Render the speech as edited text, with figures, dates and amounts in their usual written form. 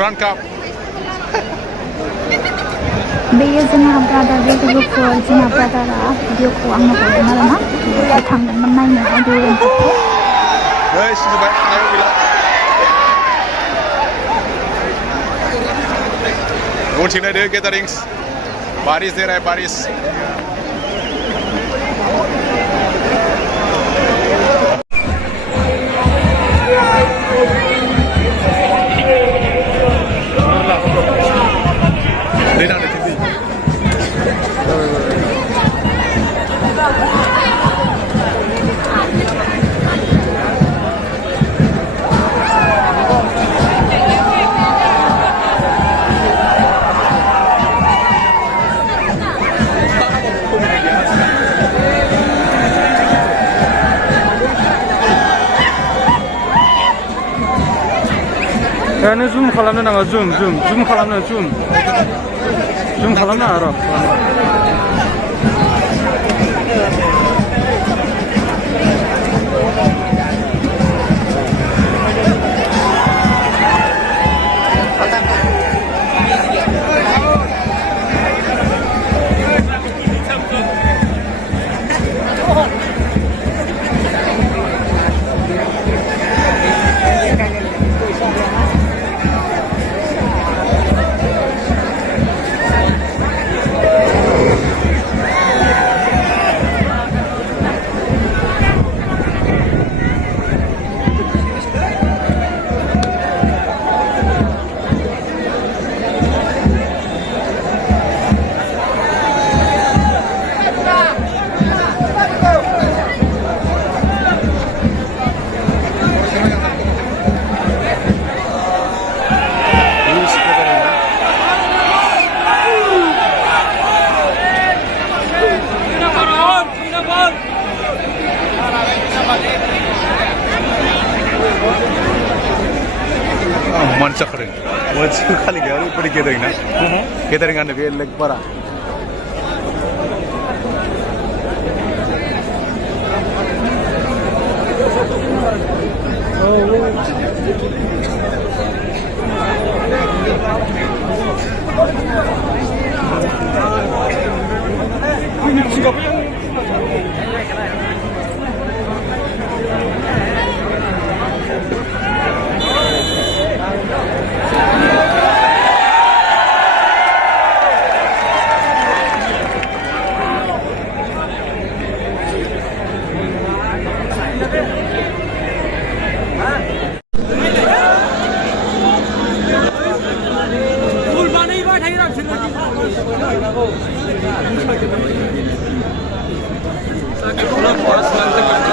Duran Cup. बेयो जोंहा brother लोगोफोर जोंहा ब्रादारा भिडिअखौ आंनो हरदों आरोना बेनिफ्राय थांदोंमोन नायनोहाय दुरान कापखौ Hey, सुजुबाय नायाव गैला उनथिं नायदो गेदारिंस बारिस देराय बारिस Karena zoom खालामनो नाङा zoom खालामनो zoom खालामनो आरो Mancakhring, mancu kali gaya lu pergi gathering na, gathering ane be leg para. Orang